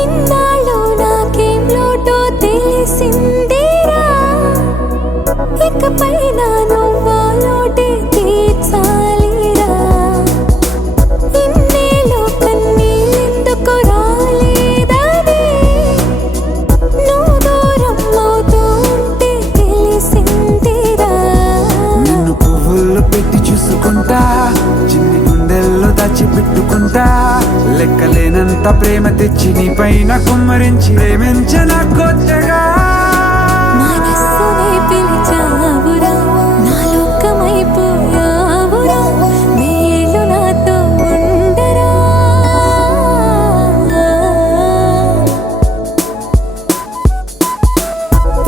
ఇన్నాళ్ళు నాకేం లోటో తెలిసిందిరా, ఇకపై నా నువ్వా లోటే తీర్చాలిరా. ఇన్నేళ్ళు కన్నీళ్ళెందుకు రాలేదని నువ్వు దూరం అవుతూ ఉంటే తెలిసిందిరా. నిన్ను పువ్వుల్లో పెట్టి చూసుకుంటా, చిన్ని గుండెల్లో దాచిపెట్టుకుంటా, లెక్కలేనంత ప్రేమ తెచ్చి నీ పైన కుమ్మరించి ప్రేమించిన కొత్తగా. మనస్సునే పిలిచావురా, నా లోకమైపోయావురా, మేలు నాతో ఉండరా.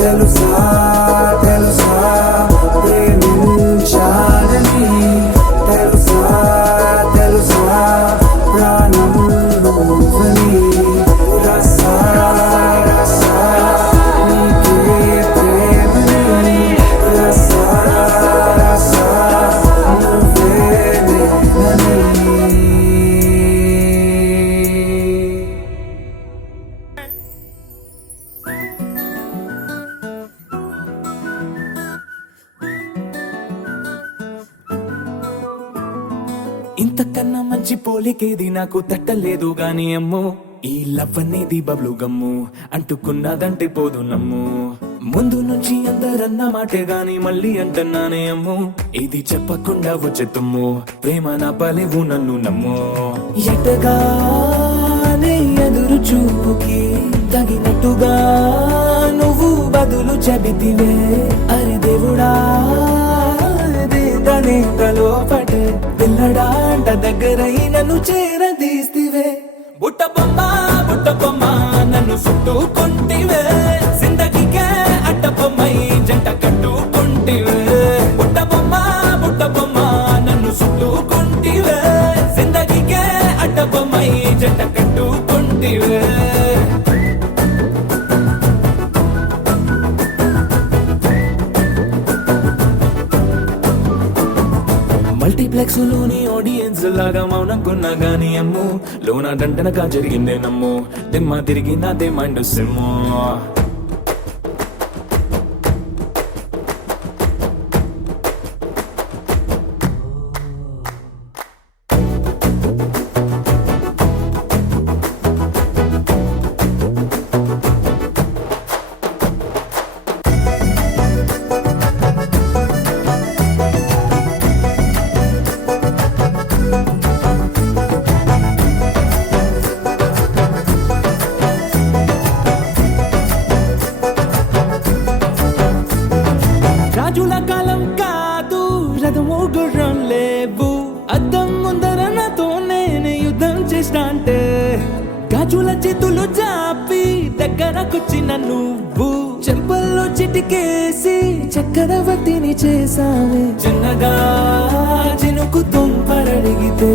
తెలుసా తెలుసా ప్రేమించాలని, తెలుసా తెలుసా ప్రాణం నువ్వని, రసా రసా నీకే ప్రేమని, రసా రసా నువ్వే నేనని. ఇంతకన్నా మంచి పోలికేది నాకు తట్టలేదు గాని అమ్మో, ఈ లవ్ అనేది బబ్లు గమ్ము, అంటుకున్నదంటే పోదు నమ్ము. ముందు నుంచి అందరన్న మాటే గాని మళ్ళీ అంటున్నానే అమ్ము, ఇది చెప్పకుండా వచ్చే తుమ్ము, ప్రేమ నా పలేవు నన్ను నమ్ము. ఎటగానే ఎదురు చూపుకి తగినట్టుగా నువ్వు బదులు చెబితివే, అరే దేవుడా లోపటే పిల్లడాంట దగ్గరై నన్ను చేరదీస్తివే. బుట్ట బొమ్మ నన్ను చుట్టుకుంటివే, జిందగీకే అడ్డ బొమ్మై జంట కట్టుకుంటివే. బుట్ట బొమ్మ నన్ను చుట్టుకుంటివే, జిందగీకే అడ్డ బొమ్మై జంట కట్టుకుంటివే. మల్టీప్లెక్స్ లోని ఆడియన్స్ లాగా మౌనంకున్నా గానీ అమ్ము, లోన దండనగా జరిగిందే నమ్ము, దిమ్మ తిరిగి నాదే మైండ్ సిమ్ము. రాజుల కాలం కాదు, రథము గుర్రం లేవు, అద్దం ముందర నాతో నేను యుద్ధం చేస్తా అంటే, గాజుల చేతులు జాపి దగ్గరకొచ్చిన నువ్వు, చెంపల్లో చిటికేసి చక్రవర్తిని చేసావే. చిన్నగా చినుకు తుంపరడిగితే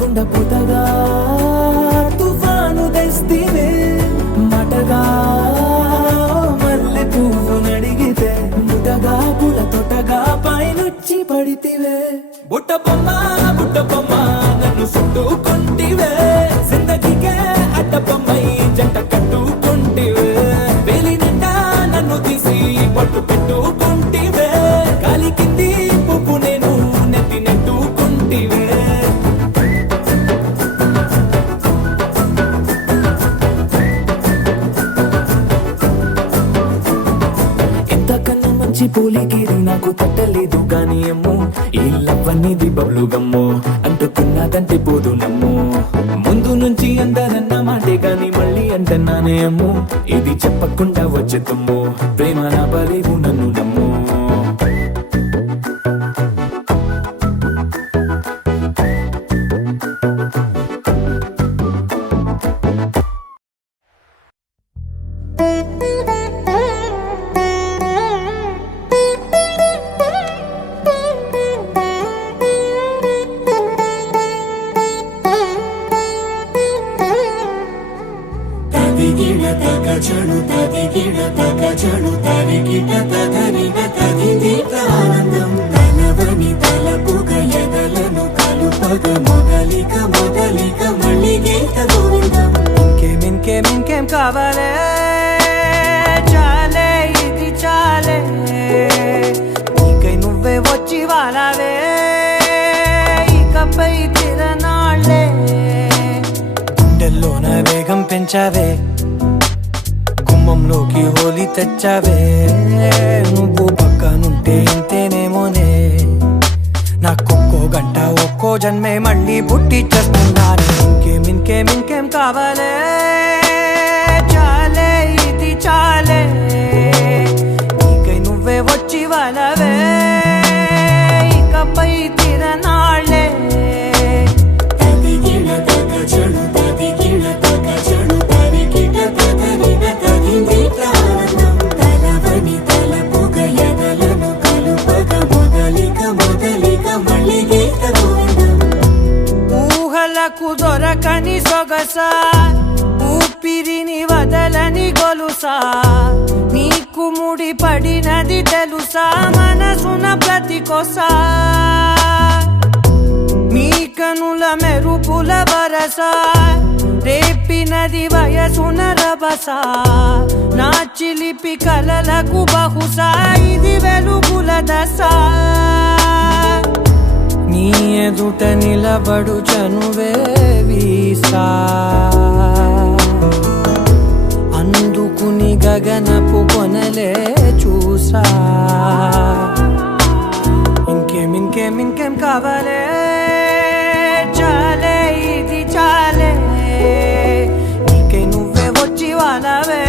కుండ పుతగా తుఫాను తెస్తివే, మాటగా మల్లె పువ్వు నడిగితే ముదగా పుల తొటగా పైనొచ్చి పడితివే. బుట్ట బొమ్మ నన్ను చుట్టుకుంటివే, జిందగీకే అడ్డ బొమ్మై జంట కట్టుకుంటివే. వేలినింట నన్ను తీసి పట్టు పెట్టుకుంటివే, గాలి కింది పువ్వు నేను నెత్తి నెట్టుకుంటివే. ఇంతకన్నా మంచి పోలికేది నాకు తట్టలేదు గాని అమ్ము, ఈ లవ్ అనేది బబ్లు గమ్ము, అంటుకున్నదంటే పోదు నమ్ము. ముందు నుంచి అందరన్న మాటే గాని మళ్ళీ అంటున్నానే అమ్ము, ఇది చెప్పకుండా వచ్చే తుమ్ము, ప్రేమ నా పలేవు నన్ను నమ్ము. చణు తదిగిడ తగ చణు తరిగిట తదరిన తదిదీత ఆనందం తనవని తలపుగ ఎదలను కలుపగ మొదలిక మొదలిక మళ్ళీ గీత గోవిందం. ఇంకేమింకేమి కావాలే చాలే ఇది చాలే నీకై నువ్వే వచ్చి వాలావే ఇకపై తిరనాళ్ళే గుండెల్లోన వేగం పెంచావే గుమ్మంలోకి హోలీ తెచ్చావే నువ్వు పక్కనుంటే ఇంతేనేమోనే నాకొక్కో గంట ఒక్కో జన్మే మళ్ళీ పుట్టి చేస్తున్నాను ఇంకేం కావాలే చాలే ఇది చాలే నీకై నువ్వే వచ్చి వాలవే ఇకపై తిరనాళ్ళే తదిగిడ తగజడు తదిగిడ తగజడు తరిగిట తదరిన తదిందిట ఆనందం తలవని తలపుగ ఎదలను కలుపగ మొదలిక మళ్ళీ గీత గోవిందం ఊహలకు దొరకని సొగసా ఊపిరిని వదలని గొలుసా నీకు ముడి పడినది తెలుసా మనసున ప్రతి కొసా నీ కనుల మెరుపుల వరస రేపినది వయసున రభస నా చిలిపి కలలకు బహుశా ఇది వెలుగుల దశ నీ ఎదుట నిలబడు చనువే వీసా అందుకుని గగనపు కొనలే చూసా ఇంకేం కావాలే చాలే ఇది చాలే నీకై నువ్వే వచ్చి వాలవే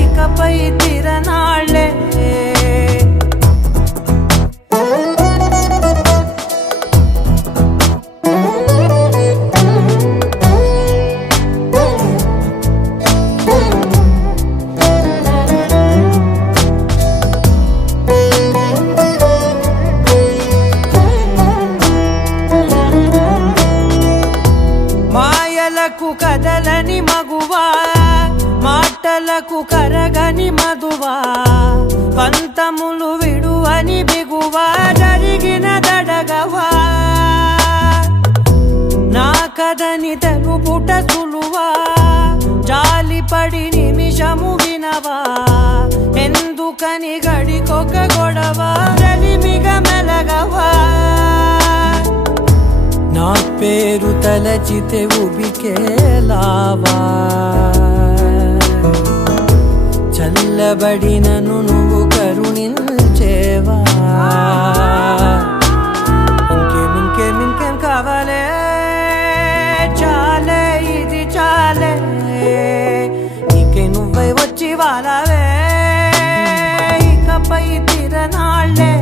ఇకపై తిరనాళ్ళే మాయలకు కదలని మగువా మాటలకు కరగని మధువా పంతములు విడువని బిగువా జరిగిన దడగవా నా కదని తెలుపుట సులువా జాలిపడి నిమిషము వినవా ఎందుకని గడికొక గొడవ రలిమిగ మెలగవా నా పేరు తలచితే ఉబికేలావా చల్లబడినను నువ్వు కరుణించేవా ఇంకేం కావాలే చాలే ఇది చాలే నీకై నువ్వై వచ్చి వాలవే ఇకపై తిరనాళ్ళే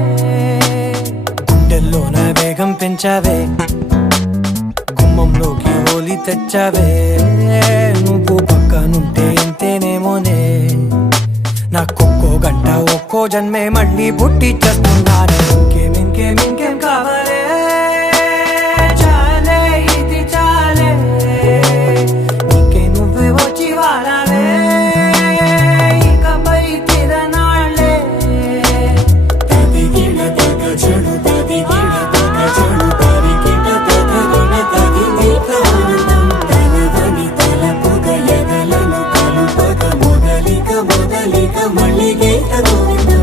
గుండెల్లోన వేగం పెంచావే గుమ్మంలోకి హోలీ తెచ్చావే నువ్వు పక్కనుంటే ఇంతేనేమోనే నాకొక్కో గంట ఒక్కో జన్మే మళ్ళీ పుట్టి చేస్తున్నాను ఇంకేం కావాలే చాలే ఇది చాలే నీకై నువ్వే వచ్చి వాలవే ఇకపై తిరనాళ్ళే తదిగిడ తగజడు తదిగిడ తగజడు తరిగిట తదరిన తదిందిట ఆనందం తలవని తలపుగ ఎదలను కలుపగ మొదలిక మళ్ళీ గీత గోవిందం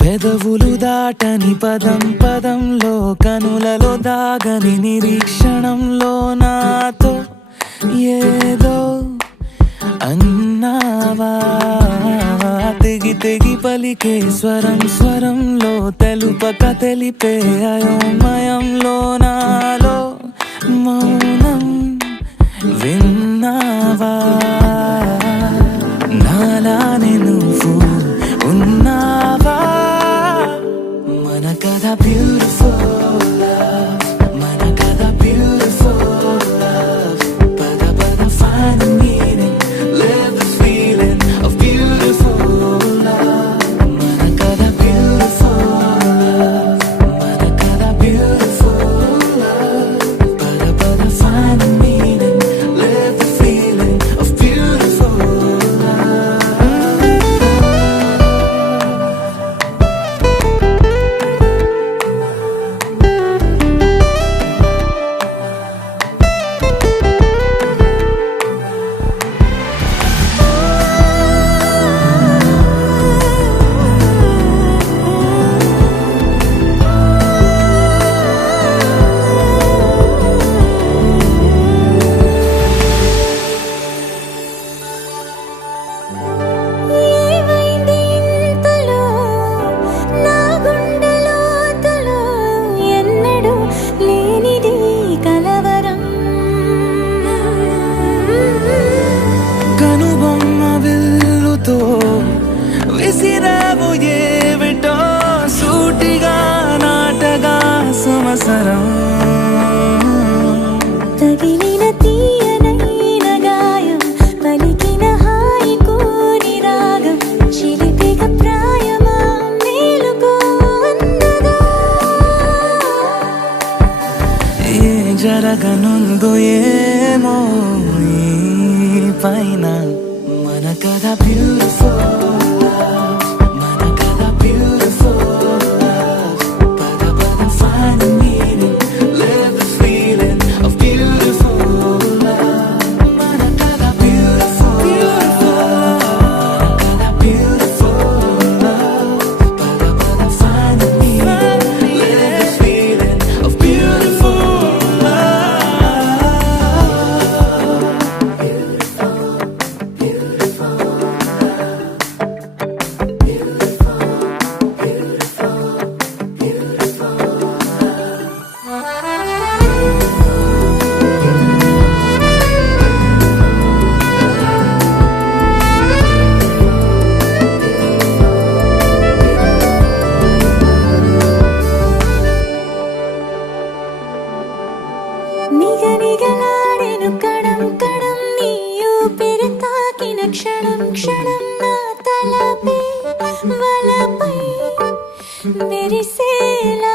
పెదవులు దాటని పదంలో కనులలో దాగని నిరీక్షణంలో నాతో ఏదో అన్నావా తెగి పలికే స్వరంలో తెలుపక తెలిపే అయోమయంలో నాలో మౌనం విన్నావా నాలానే నువ్వు ఉన్నావా మన కథ బ్యూటిఫుల్ లవ్ మన కథ బ్యూటిఫుల్ లవ్ పద find the meaning live this feeling of beautiful love మన కథ beautiful love మన కథ beautiful అవసరం. తగిలిన తీయనైన గాయం పలికిన హాయి కోరి రాగం చిలిపిక ప్రాయమా మేలుకో అన్నదా. ఏ జరగనుందో ఏమో ఈ పైన మన కథ బ్యూటిఫుల్ మన కథ బ్యూటిఫుల్ పద పద find the meaning live the feeling of beautiful మన కథ beautiful మన కథ beautiful పద పద find the meaning live the feeling of beautiful. నిగనిగలాడెను Kadam Kadam నీ ఊపిరి తాకిన క్షణం క్షణం నా తలపై వలపై మెరిసేలా.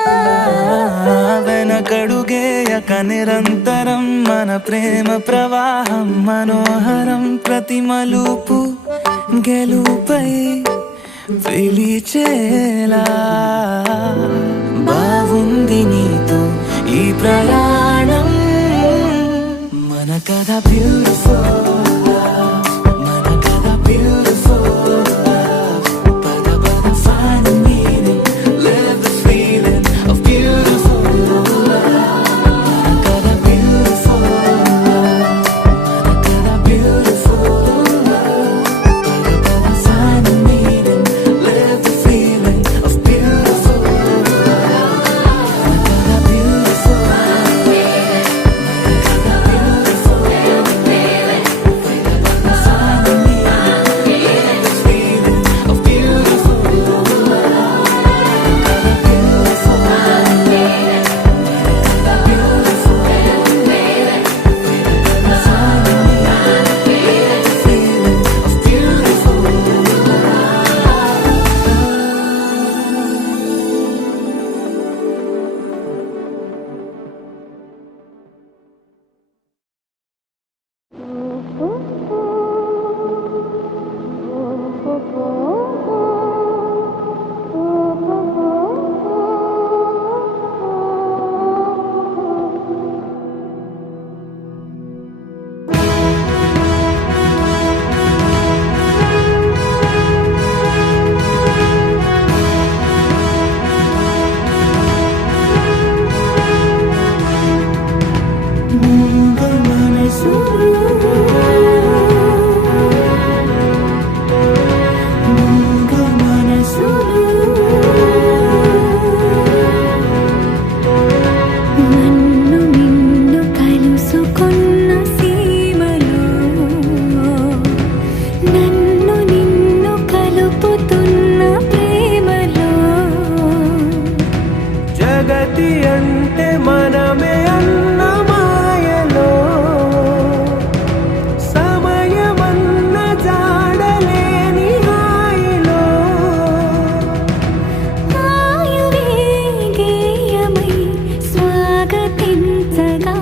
వెనకడుగేయక నిరంతరం మన ప్రేమ ప్రవాహం మనోహరం ప్రతి మలుపు గెలుపై పిలిచేలా. బాగుంది నీతో ఈ ప్రయాణం మన కథ బ్యూటిఫుల్ మన కథ బ్యూటిఫుల్ పద పద find the meaning live the feeling of beautiful మన కథ beautiful మన కథ beautiful పద పద find the meaning live the feeling of beautiful మన కథ beautiful నన్ను నిన్ను కలుసుకున్న సీమలో నన్ను నిన్ను కలుపుతున్న ప్రేమలో జగతి అంటే మనమే అన్న మాయలో సమయమన్న జాడలేని హాయిలో ఆయువే గేయమై స్వాగతించగా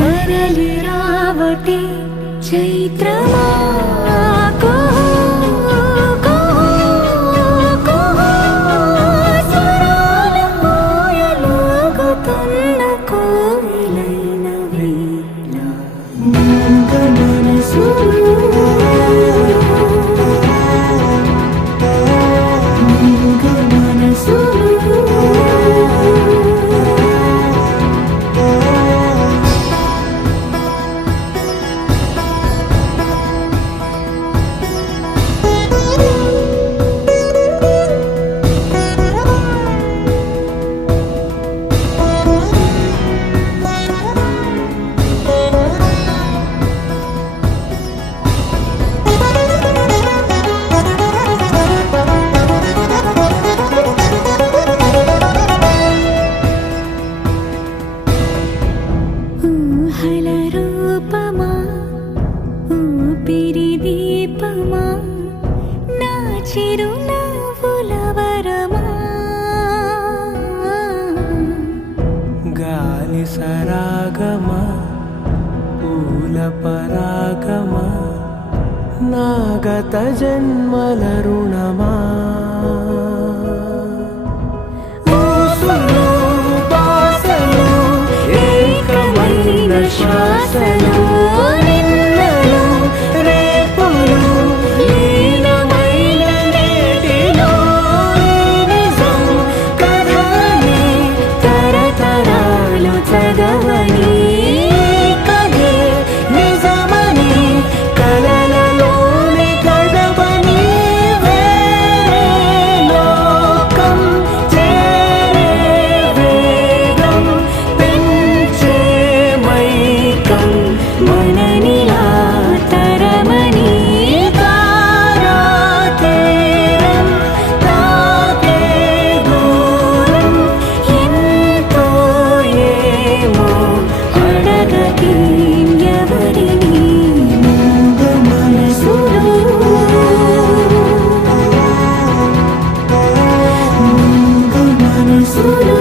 తరలి రావటే చైత్రమా. గాలి సరాగమా పూల పరాగమా నాగత జన్మల రుణమా ఊసులు బాసలు ఏకమైన శ్వాసలు నిన్నలు రేపులు లీనమైన నేటిలో నిజం కథని తరతరాలు చదవని కథే నిజమని కలలలోని గడవని వేరే లోకం చేరే వేగం పెంచే మైకం మననిలా తరమని తారా తీరం తాకే దూరం ఎంతో ఏమో అడగకి ఎవరిని మూగ మనసులో మూగ మనసులో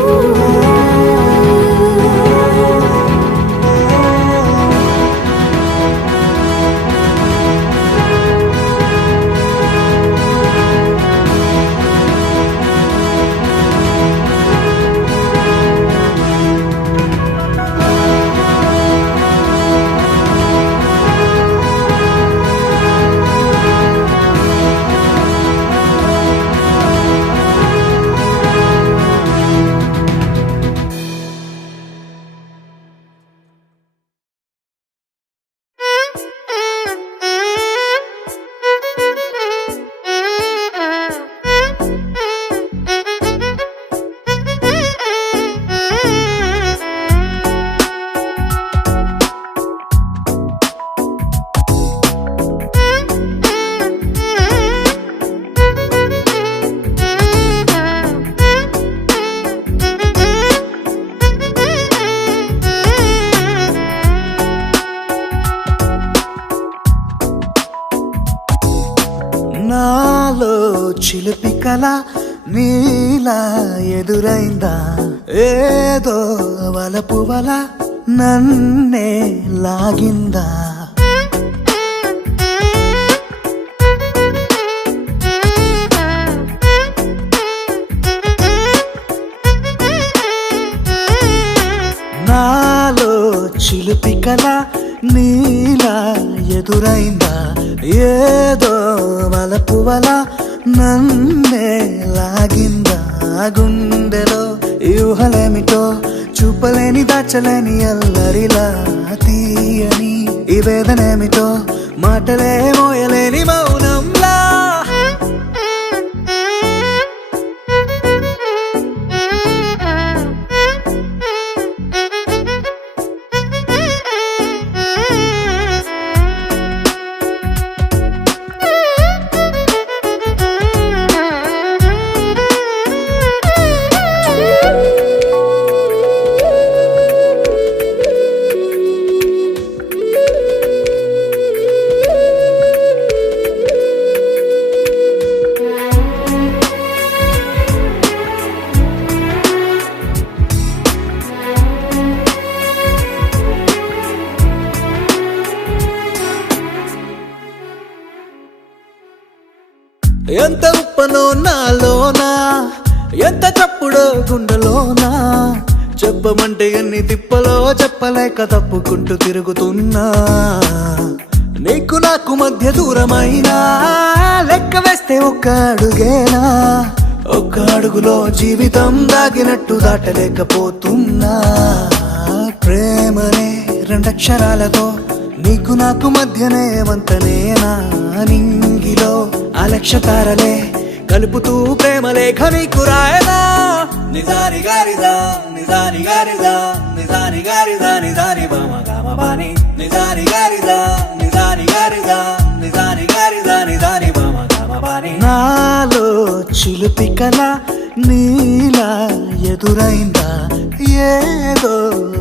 నాలో చిలిపి కల నీలా ఎదురైందా ఏదో వలపు వల నన్నే లాగిందా నాలో చిలిపి కల నీలా ఎదురైందా ఏదో వలపు వల నన్నే లాగిందా గుండెలో ఊహలేమిటో చూపలేని దాచలేని అల్లరిలా తీయని ఈ వేదనేమిటో మాటలే మోయలేని మౌనంలా ఎంత ఉప్పనో నాలోనా ఎంత చప్పుడో గుండెలోనా చెప్పమంటే ఎన్ని తిప్పలో చెప్పలేక తప్పుకుంటూ తిరుగుతున్నా నీకు నాకు మధ్య దూరమైనా లెక్క వేస్తే ఒక్క అడుగేనా ఒక్క అడుగులో జీవితం దాగినట్టు దాటలేకపోతున్నా ప్రేమనే రెండక్షరాలతో నీకు నాకు మధ్యనే వంతనేనా నింగిలో అలక్షతారలే కలుపుతూ ప్రేమ లేఖ నీకు రాయనా నిజాని గారిదా నిజాని గారిదా నిజాని గారిదా నిజాని బామ గామ బాని నిజాని గారిదా నిజాని గారిదా నిజాని గారిదా నిజాని బామ గామ బాని నాలో చిలిపి కల నీలా ఎదురైందా ఏదో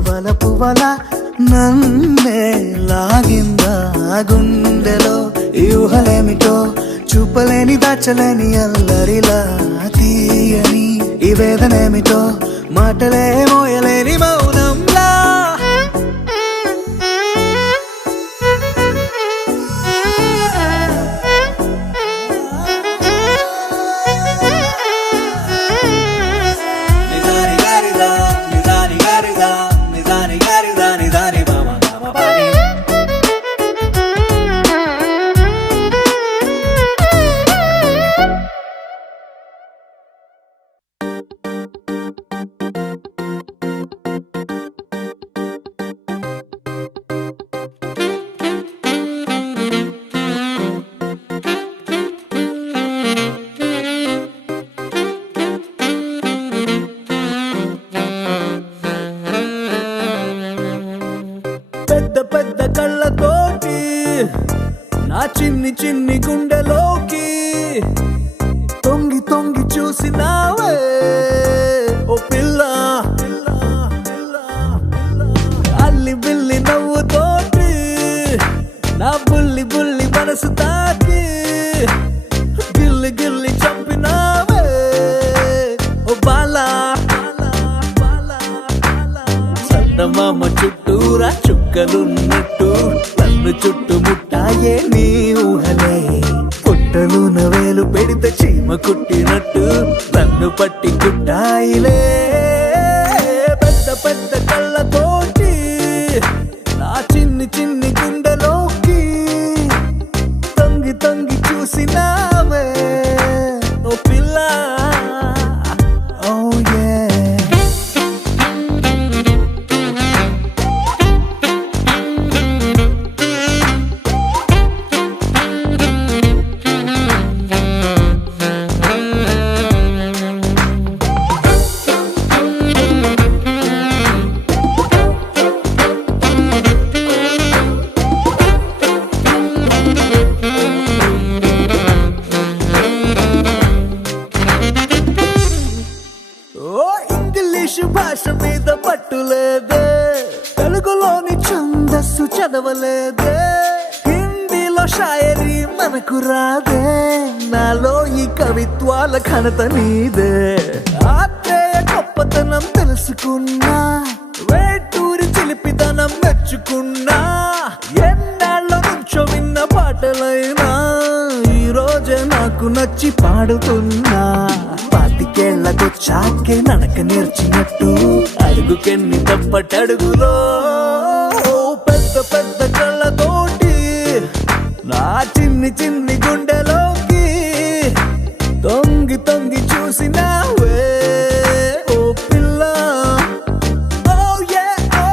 వలపు వల నన్నే లాగిందా గుండెలో ఊహలేమిటో చూపలేని దాచలేని అల్లరిలా తీయని ఈ వేదనేమిటో మాటలే మోయలేని మౌన చిన్ని చిన్ని గుండెలోకి తొంగి తొంగి చూసినావే ఓ పిల్ల అల్లి బిల్లి నవ్వుతోటి నా బుల్లి బుల్లి మనసు తాకి గిల్లి గిల్లి చంపినావే ఓ బాలా చందమామ చుట్టూరా చుక్కలున్నట్టు నన్ను చుట్టుముట్టాయే నీ ఊహలే పుట్టలు నవేలు పెడితే చీమ కుట్టినట్టు నన్ను పట్టి కుట్టాయిలే పెద్ద పెద్ద కళ్ళతోటి నా చిన్ని చిన్ని గుండెలోకి తొంగి తొంగి చూసినావే ఓ పిల్ల ఓ యే ఇంగ్లీషు భాష మీద పట్టులేదే తెలుగులోని ఛందస్సు చదవలేదే హిందీలో షాయరీ మనకు రాదే నాలో ఈ కవిత్వాల ఘనత నీదే ఆత్రేయ గొప్పతనం తెలుసుకున్నా వేటూరి చిలిపితనం మెచ్చుకున్నా ఎన్నాళ్ళ నుంచో విన్న పాటలైనా ఈ రోజే నాకు నచ్చి పాడుతున్నా పాతికేళ్లకొచ్చాకే నడక నేర్చినట్టు అడుగుకెన్ని తప్పటడుగులో పెద్ద పెద్ద కళ్ళతోటి నా చిన్ని చిన్ని గుండెలోకి తొంగి తొంగి చూసినావే ఓ పిల్ల ఓ యే ఓ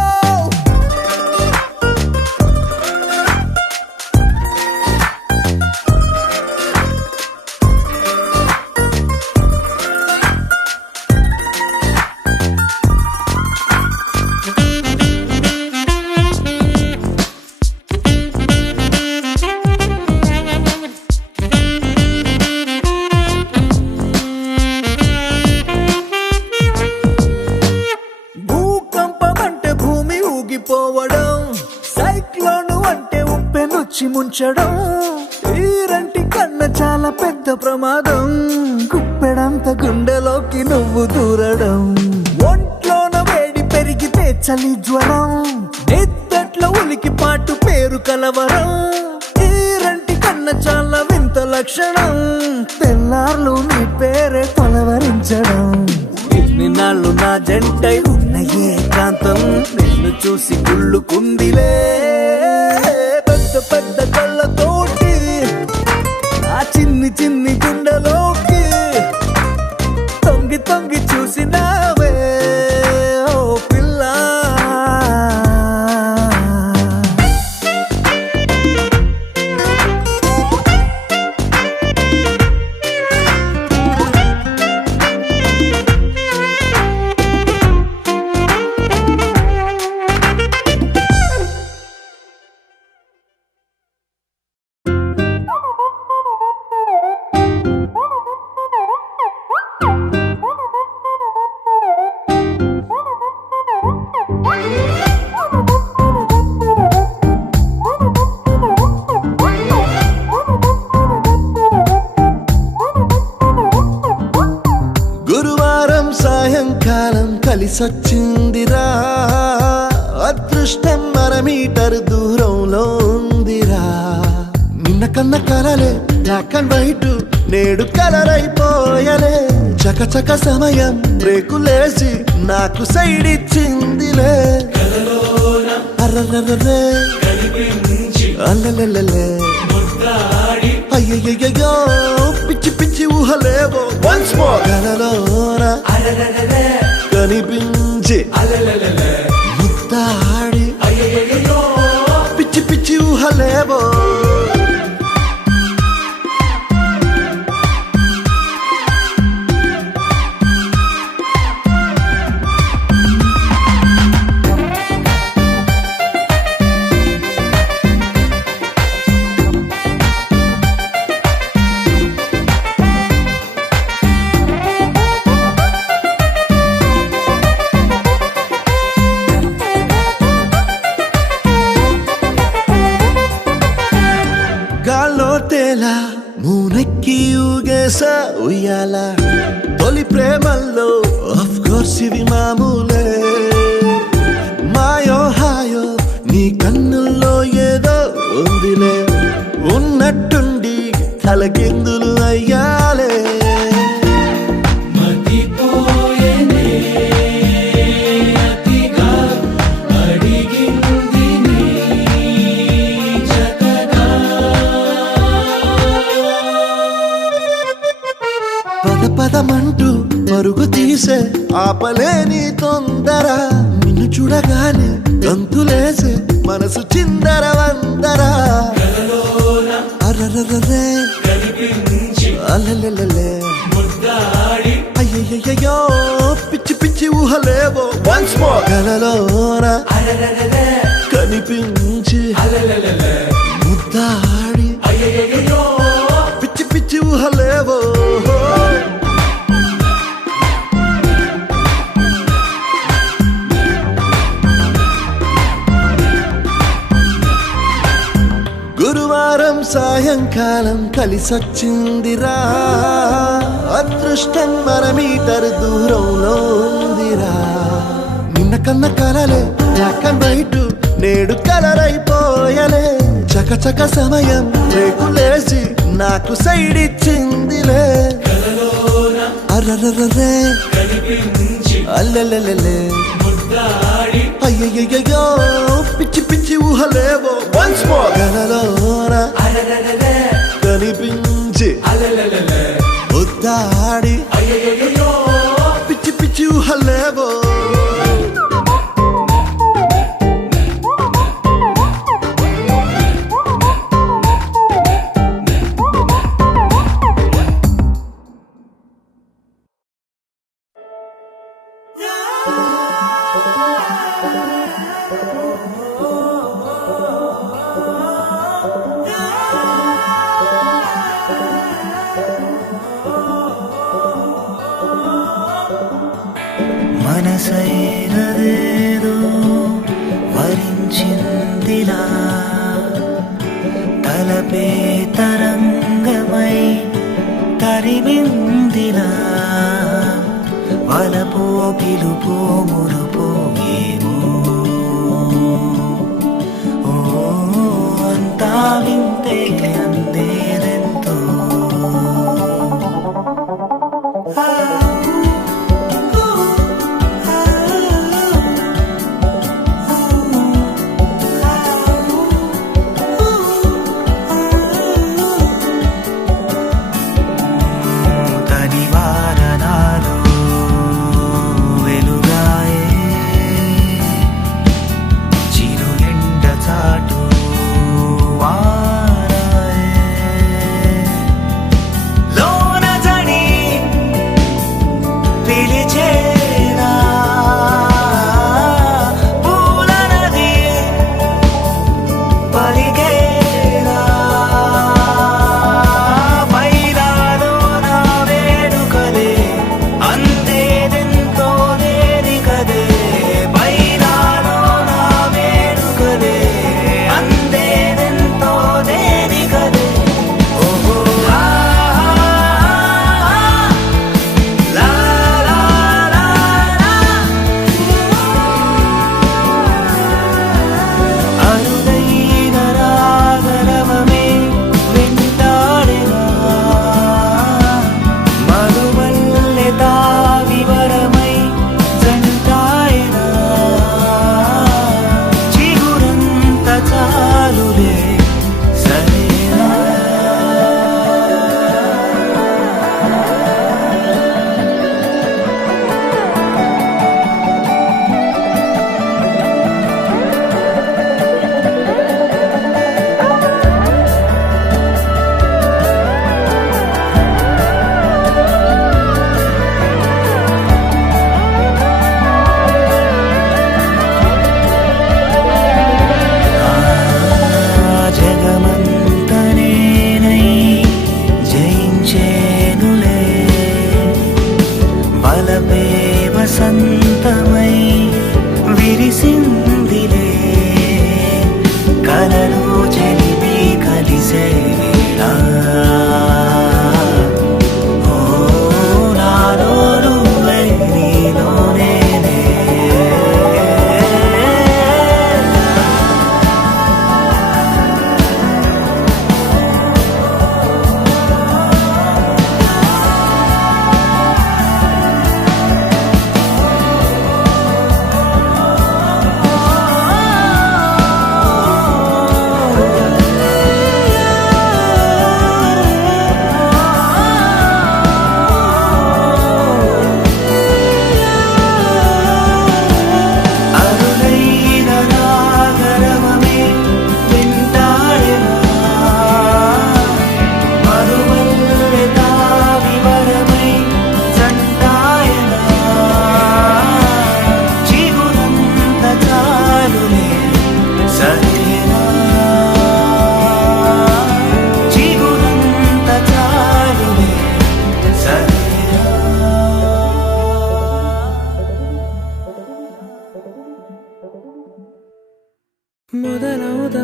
భూకంపం అంటే భూమి ఊగిపోవడం సైక్లోను అంటే ఉప్పెనొచ్చి ముంచడం ఈరంటి కన్న చాలా పెద్ద ప్రమాదం గుప్పెడంత గుండెలోకి నువ్వు దూరడం ఒంట్లోన వేడి పెరిగితే చలి జ్వరం నిద్దట్లో ఉలికి పాటు పేరు కలవరం ఈరంటి కన్న చాలా వింత లక్షణం తెల్లార్లు నీ పేరే తొలవరించడం ఇన్ని నాళ్ళు నా జంటై ఉన్న ఏకాంతం నిన్ను చూసి కుళ్ళుకుందిలే పెద్ద పెద్ద కళ్ళతోటి నా చిన్ని చిన్ని గుండెలోకి తొంగి తొంగి చూసినావే ఓ పిల్ల గురువారం సాయంకాలం కలిసొచ్చిందిరా అదృష్టం మీటర్ దూరంలో ఉందిరా నిన్న కన్న కలలే బ్లాక్ అండ్ వైట్ నేడు కలర్ అయిపోయలే చకచక సమయం బ్రేకులేసి నాకు సైడ్ ఇచ్చిందిలే అర్రర్రర్రే అల్లలే అయ్యయ్యో పిచ్చి పిచ్చి ఊహలేవో వన్స్ మోర్ కలలోన కనిపించి ముద్దాడి పిచ్చి పిచ్చి ఊహలేవో ఇయ్యాల తొలి ప్రేమల్లో ఆఫ్ కోర్స్ ఇవి మామూలే మాయో హాయో నీ కన్నుల్లో ఏదో ఉందిలే ఉన్నట్టుండి తలకిందులు అయ్యాలే మతిపోయేనే అతిగా అడిగింది నీ జతగా పదమంటూ పరుగు తీసే ఆపలేని తొందర నిన్ను చూడగానే గంతులేసే మనసు చిందర వందర అరరరే అలలలలే అయ్యయ్యో పిచ్చి పిచ్చి ఊహలేవో వన్స్ మోర్ కలలోన కనిపించి ముద్దాడి పిచ్చి పిచ్చి ఊహలేవో గురువారం సాయంకాలం కలిసొచ్చిందిరా అదృష్టం మీటర్ దూరంలో ఉందిరా నిన్న కన్న కలలే బ్లాక్ అండ్ వైట్ నేడు కలర్ అయిపోయలే చకచక సమయం రేకులేసి నాకు సైడ్ ఇచ్చిందిలే అర్రర్రరే అల్లెల్లెల్లే అయ్యయ్యో పిచ్చి పిచ్చి ఊహలేవో వన్స్ మోర్ కలలోన కనిపించి ముద్దాడి పిచ్చి పిచ్చి ఊహలేవో మనసైనదేదో వరించిందిలా తలపే తరంగమై తరిమిందిలా వలపో పిలుపో మురుపో ఏమో ఓ అంతా వింతే అందేదెంతో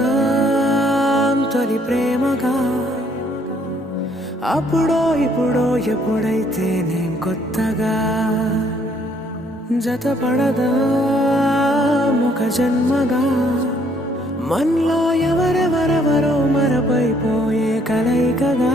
మొదలవుదాం తొలి ప్రేమగా అప్పుడో ఇప్పుడో ఎప్పుడైతే నేను కొత్తగా జతపడదా ఒక జన్మగా మనలో ఎవరెవరెవరో మరపైపోయే కలయికగా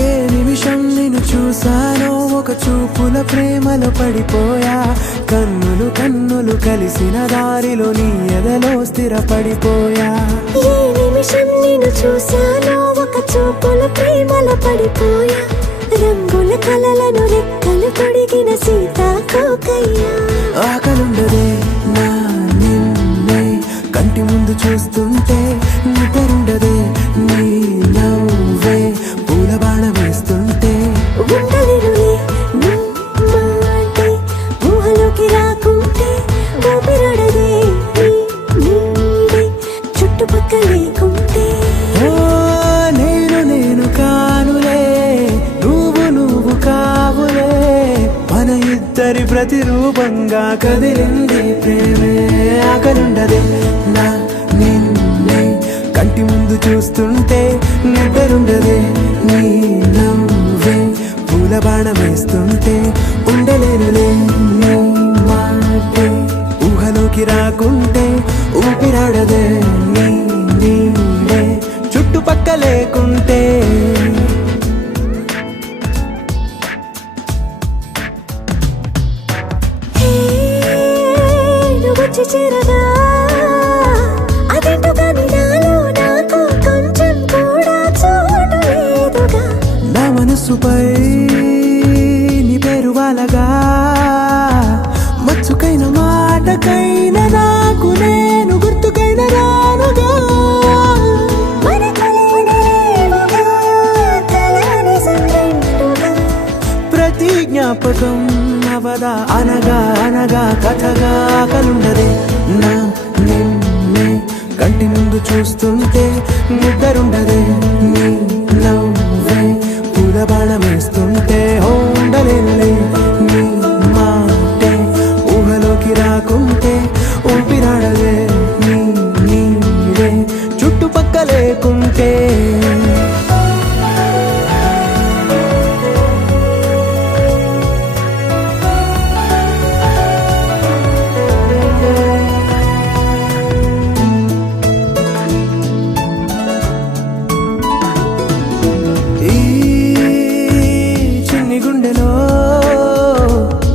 ఏ నిమిషం నిన్ను చూసానో ఒక చూపుల ప్రేమలో పడిపోయా కన్నులు కన్నులు కలిసిన దారిలో నీ ఎదలో స్థిరపడిపోయా ఏ నిమిషం నిన్ను చూసానో ఒక చూపుల ప్రేమలో పడిపోయా రంగుల కలలను రెక్కలు తొడిగిన సీతాకోకయ్యా ఆకలుండదే నా నిన్నే కంటి ముందు చూస్తుంటే నిద్రుండదే నీ నవ్వే పూల బాణ వేస్తుంటే ఉండలేనులే నీ మాటే ఊహలోకి రాకుంటే ఊపిరాడదే నీ నీడే చుట్టుపక్కల లేకుంటే ఓ నేను కానులే నువ్వు కావులే మన ఇద్దరి ప్రతిరూపంగా కదిలింది ప్రేమే ఆకలుండదే నా నిన్నే కంటి ముందు చూస్తుంటే నిద్రుండదే నీ నవ్వే పూల బాణ వేస్తుంటే ఉండలేనులే నీ మాటే ఊహలోకి రాకుంటే ఊపిరాడదే నీ నీడే చుట్టుపక్క లేకుంటే వచ్చి చేరగా అదేంటో కానీ నాలో నాకు కొంచెం కూడా చోటు లేదుగా నా మనసుపై నీ పేరు వాలగా మచ్చుకైన మాటకైన నాకు నేను గుర్తుకైన రానుగా మనకులేనిలేవుగా కలని సంరెండుగా ప్రతి జ్ఞాపకం అవదా అనగా అనగా కథగా కలుండదే నా నిన్నే కంటి ముందు చూస్తుంటే నిద్రుండదే నీ నవ్వే పూల బాణం వేస్తుంటే ఉండలేనులే నీ మాటే ఊహలోకి రాకుంటే ఊపిరాడదే నీ నీడే చుట్టుపక్క లేకుంటే ఈ చిన్ని గుండెలో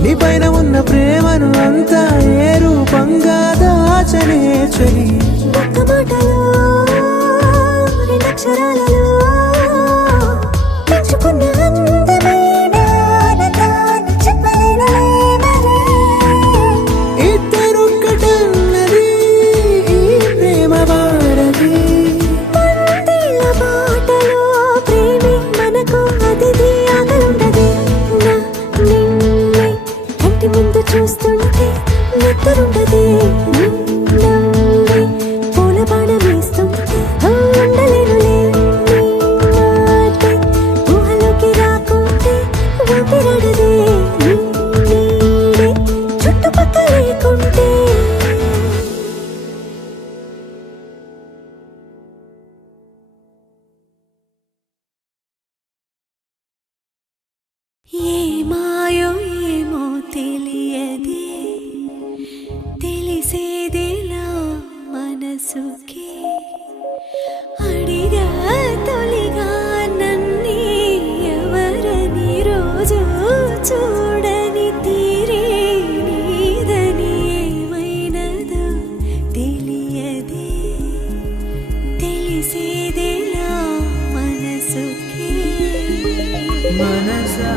నీ పైన ఉన్న ప్రేమను అంతా ఏ రూపంగా దాచనే చలి ఒక్క మాటలో రెండక్షరాలలో పెంచుకున్న అందమైన ఆనందాన్ని చెప్పలేనులే మరి. ఇద్దరొక్కటన్నది ఈ ప్రేమ వారది పందిళ్ళ బాటలో ప్రేమే మనకు అతిథి ఆగలుండదే నా నిన్నే కంటి ముందు చూస్తుంటే నిద్రుండదే నీ నవ్వే పూల బాణ వేస్తుంటే ఉండలేనులే నీ మాటే ఊహలోకి రాకుంటే ఊపిరాడదే నీ నీడే చుట్టుపక్క లేకుంటే ఏ మాయో ఏమో తెలియదే తెలిసేదేలా మనసుకి అడిగా తొలిగా నన్నే ఎవరని రోజు చూడని తీరే నీదని ఏమైనదో తెలియదే తెలిసేదేలా మనసుకి మనసా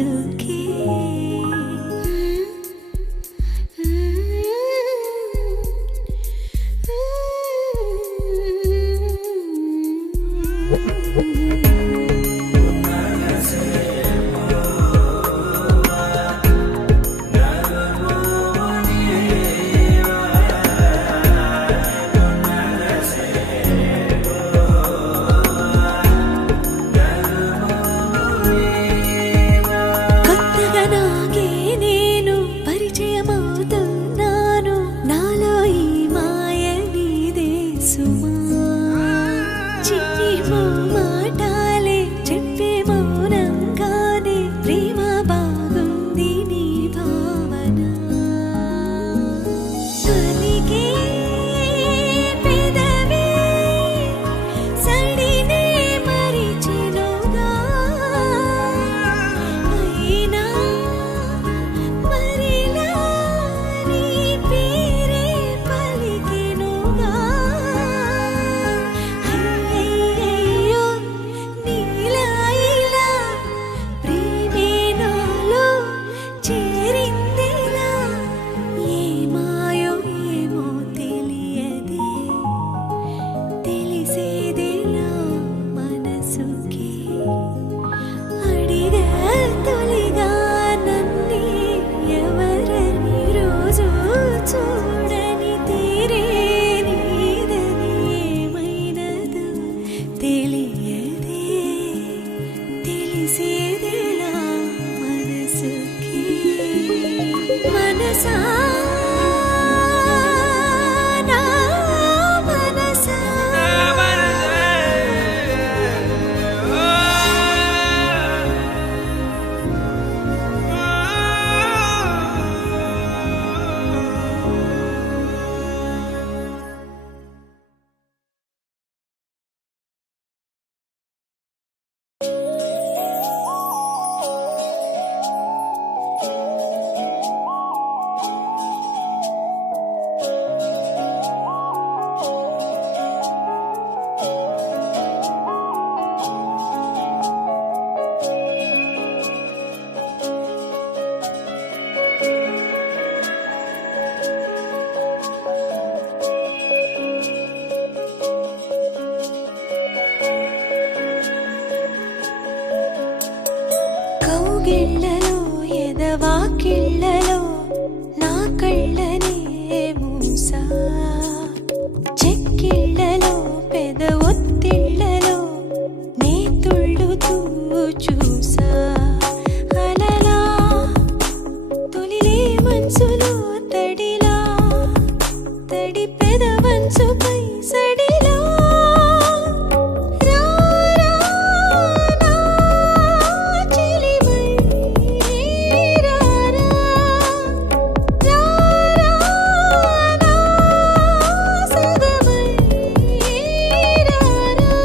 మనసుకి కొత్తగా నాకే నేను పరిచయమవుతున్నాను నాలో ఈ మాయ నీదే సుమా చిన్ని మాటాలే చెప్పే మౌనంగానే ప్రేమ బాగుంది నీ భావన తొలిగే పెదవే సడినే మరిచెనుగా అయినా మరిలా నీ పేరే పలికెనుగా అయ్యయ్యో నీలా ఇలా ప్రేమే నాలో చేరిందిలా ఏ మాయో ఏమో తెలియదే తెలిసేదేలా మనసుకి అడిగా తొలిగా నన్నే ఎవరని రోజు చూడని తీరే నీదని ఏమైనదో తెలియదే తెలిసేదేలా మనసుకి మనసా నా మనసా కౌగిళ్ళలో ఎదవాకిళ్ళలో నా కళ్ళనే మూసా చెక్కిళ్ళలో పెద ఒత్తిళ్ళలో నే తుళ్ళుతూ చూసా అలలా తొలిలే మనసులో తడిలా తడి పెద వంచుపై సడిలా రా రా నా చెలివై రా రా రా రా నా సగమై రా రా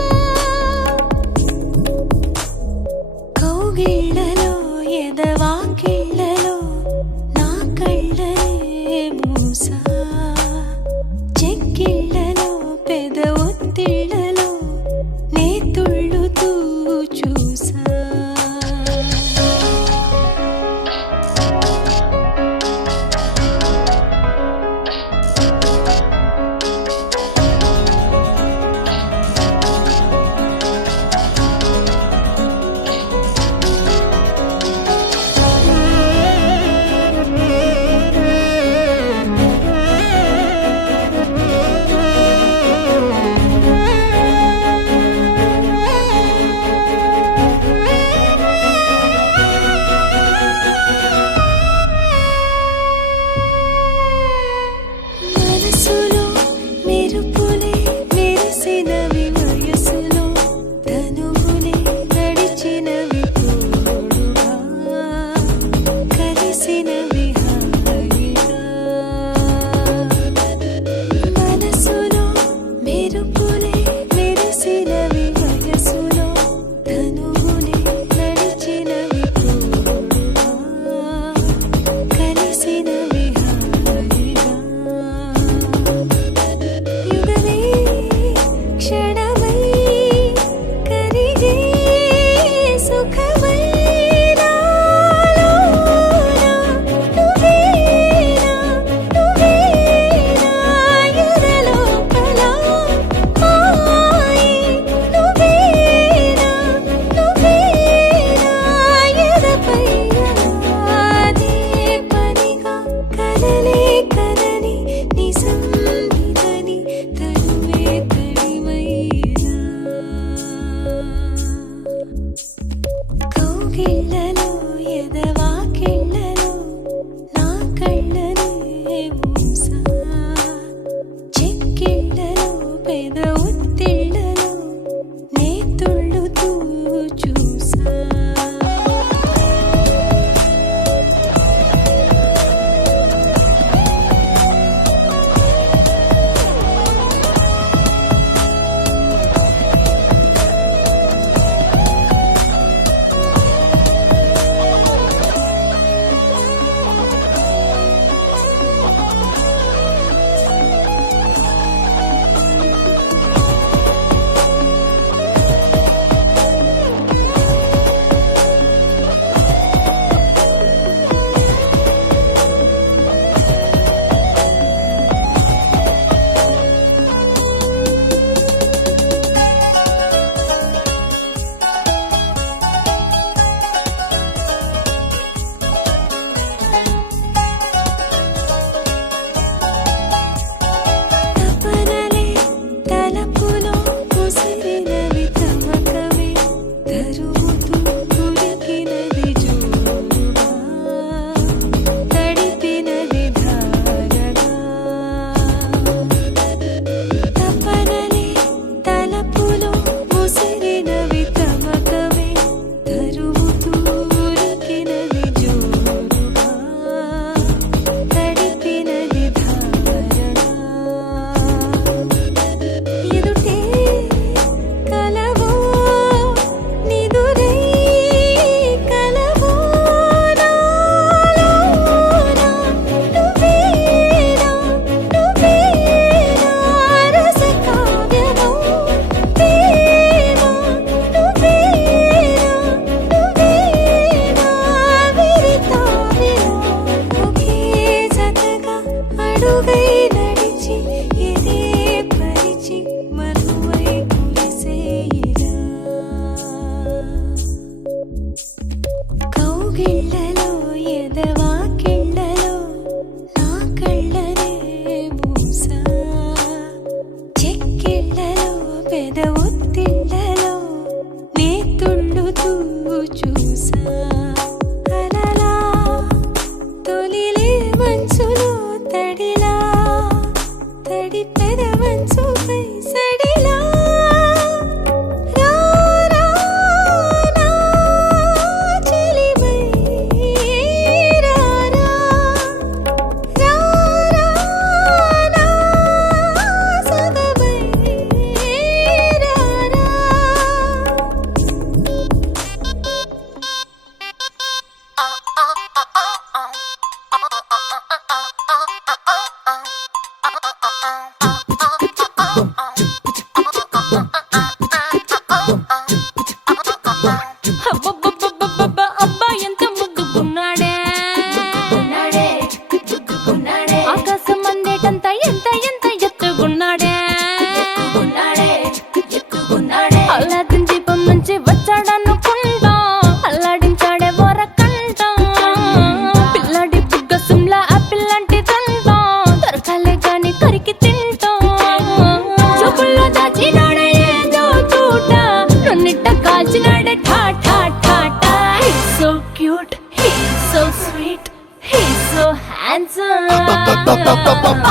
so sweet, he's so handsome,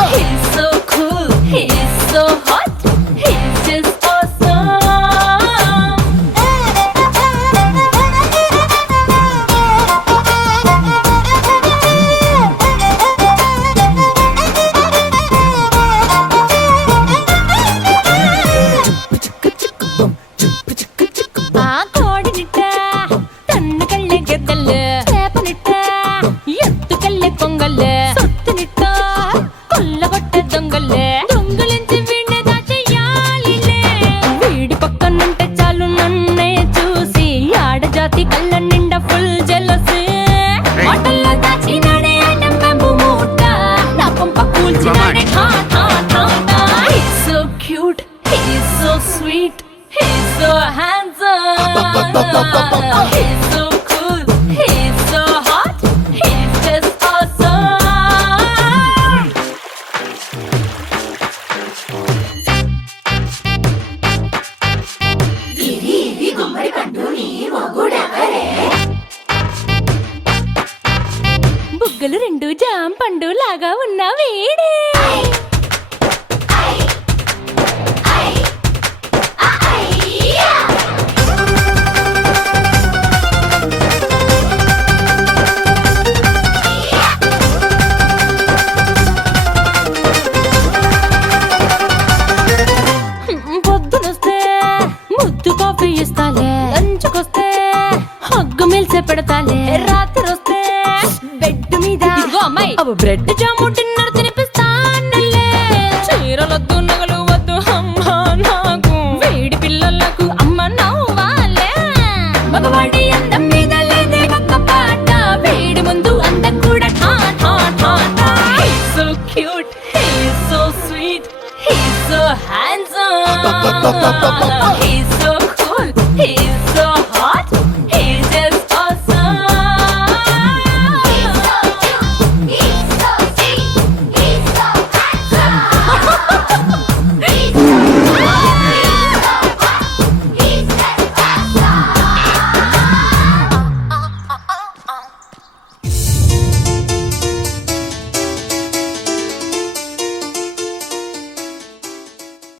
he's so cool, he's so hot, he's just awesome. ఆ కోడినిట్ట తన్న కళ్ళే గెద్దల్లు చేపనిట్ట ఎత్తుకల్లే పొంగల్లు సొత్తునిట్ట కొల్లగొట్ట దొంగల్లే దొంగలించి వీణ్ణి దాచేయాలిలే వీడి పక్కనుంటే చాలు నన్నే చూసి ఆడజాతి కళ్ళ నిండా ఫుల్ జెలసీ మాటల్లో దాచినాడే ఐటమ్ బాంబు మూట నా పంప కూల్చినాడే ఠా ఠా ఠా ఠా. He's so cute, he's so sweet, he's so handsome, he's so cool, he's so hot, he's just awesome. బుగ్గలు రెండు జామ పండు లాగా ఉన్న వేడే పొద్దునొస్తే ముద్దు కాఫీ ఇస్తాలే లంచుకొస్తే హగ్గు మిల్సే పెడతాలే రాత్రి వస్తే బెడ్ మీద ఇదిగో అమ్మాయి బ్రెడ్ జాముంటే